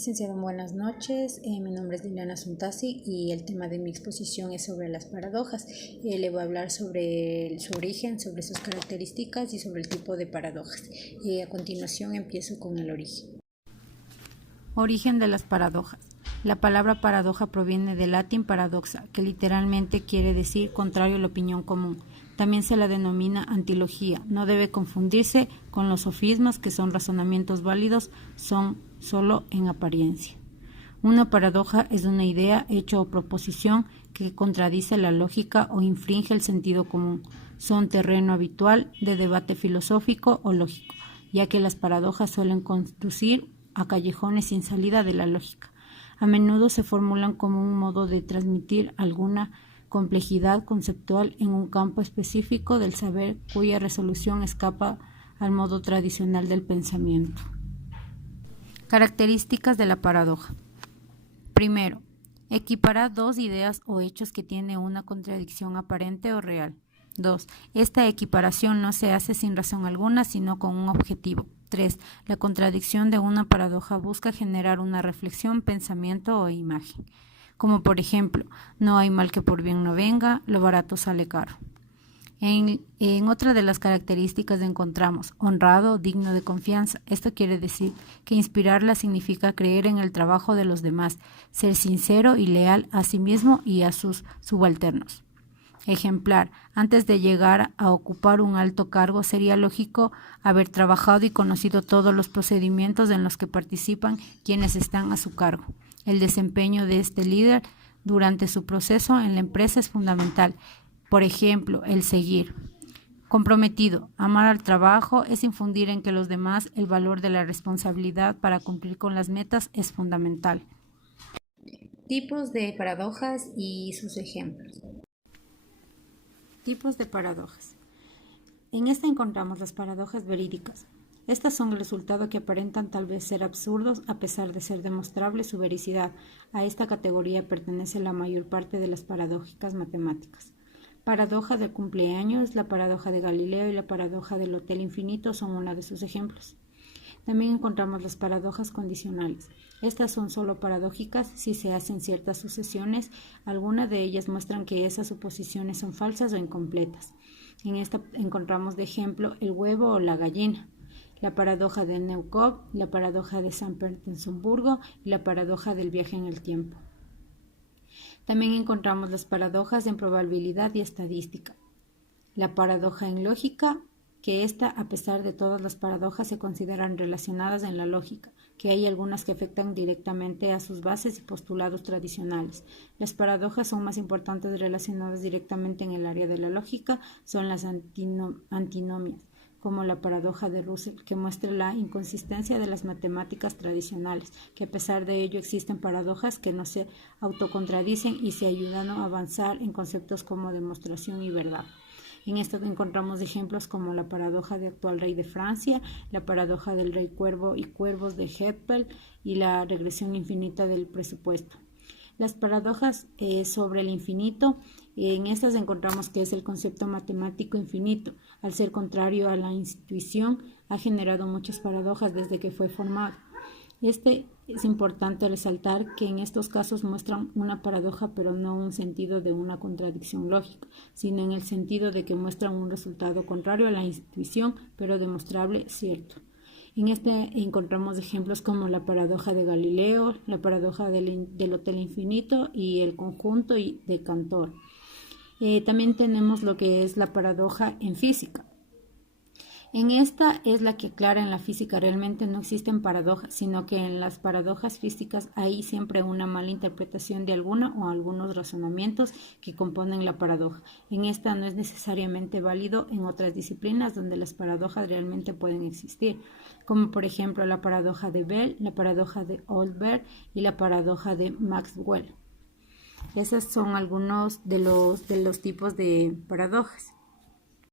Licenciado, buenas noches. Mi nombre es Liliana Suntasi y el tema de mi exposición es sobre las paradojas. Le voy a hablar sobre su origen, sobre sus características y sobre el tipo de paradojas. A continuación empiezo con el origen. Origen de las paradojas. La palabra paradoja proviene del latín paradoxa, que literalmente quiere decir contrario a la opinión común. También se la denomina antilogía. No debe confundirse con los sofismas, que son razonamientos válidos, son solo en apariencia. Una paradoja es una idea, hecho o proposición que contradice la lógica o infringe el sentido común. Son terreno habitual de debate filosófico o lógico, ya que las paradojas suelen conducir a callejones sin salida de la lógica. A menudo se formulan como un modo de transmitir alguna complejidad conceptual en un campo específico del saber cuya resolución escapa al modo tradicional del pensamiento. Características de la paradoja. Primero, equiparar dos ideas o hechos que tienen una contradicción aparente o real. 2. Esta equiparación no se hace sin razón alguna, sino con un objetivo. 3. La contradicción de una paradoja busca generar una reflexión, pensamiento o imagen. Como por ejemplo, no hay mal que por bien no venga, lo barato sale caro. En otra de las características encontramos honrado, digno de confianza. Esto quiere decir que inspirarla significa creer en el trabajo de los demás, ser sincero y leal a sí mismo y a sus subalternos. Ejemplar. Antes de llegar a ocupar un alto cargo, sería lógico haber trabajado y conocido todos los procedimientos en los que participan quienes están a su cargo. El desempeño de este líder durante su proceso en la empresa es fundamental. Por ejemplo, el seguir. Comprometido. Amar al trabajo es infundir en que los demás el valor de la responsabilidad para cumplir con las metas es fundamental. Tipos de paradojas y sus ejemplos. Tipos de paradojas. En esta encontramos las paradojas verídicas. Estas son el resultado que aparentan tal vez ser absurdos a pesar de ser demostrable su vericidad. A esta categoría pertenece la mayor parte de las paradójicas matemáticas. Paradoja del cumpleaños, la paradoja de Galileo y la paradoja del Hotel Infinito son uno de sus ejemplos. También encontramos las paradojas condicionales. Estas son solo paradójicas si se hacen ciertas sucesiones. Algunas de ellas muestran que esas suposiciones son falsas o incompletas. En esta encontramos de ejemplo el huevo o la gallina, la paradoja de Newcock, la paradoja de San Petersburgo y la paradoja del viaje en el tiempo. También encontramos las paradojas en probabilidad y estadística. La paradoja en lógica, que a pesar de todas las paradojas, se consideran relacionadas en la lógica, que hay algunas que afectan directamente a sus bases y postulados tradicionales. Las paradojas son más importantes relacionadas directamente en el área de la lógica, son las antinomias, como la paradoja de Russell, que muestra la inconsistencia de las matemáticas tradicionales, que a pesar de ello existen paradojas que no se autocontradicen y se ayudan a avanzar en conceptos como demostración y verdad. En esto encontramos ejemplos como la paradoja del actual rey de Francia, la paradoja del rey cuervo y cuervos de Hempel y la regresión infinita del presupuesto. Las paradojas sobre el infinito, en estas encontramos que es el concepto matemático infinito. Al ser contrario a la intuición, ha generado muchas paradojas desde que fue formado. Es importante resaltar que en estos casos muestran una paradoja, pero no un sentido de una contradicción lógica, sino en el sentido de que muestran un resultado contrario a la intuición, pero demostrable cierto. En este encontramos ejemplos como la paradoja de Galileo, la paradoja del Hotel Infinito y el conjunto de Cantor. También tenemos lo que es la paradoja en física. En esta es la que aclara en la física realmente no existen paradojas, sino que en las paradojas físicas hay siempre una mala interpretación de alguna o algunos razonamientos que componen la paradoja. En esta no es necesariamente válido en otras disciplinas donde las paradojas realmente pueden existir, como por ejemplo la paradoja de Bell, la paradoja de Olbers y la paradoja de Maxwell. Esos son algunos de los tipos de paradojas.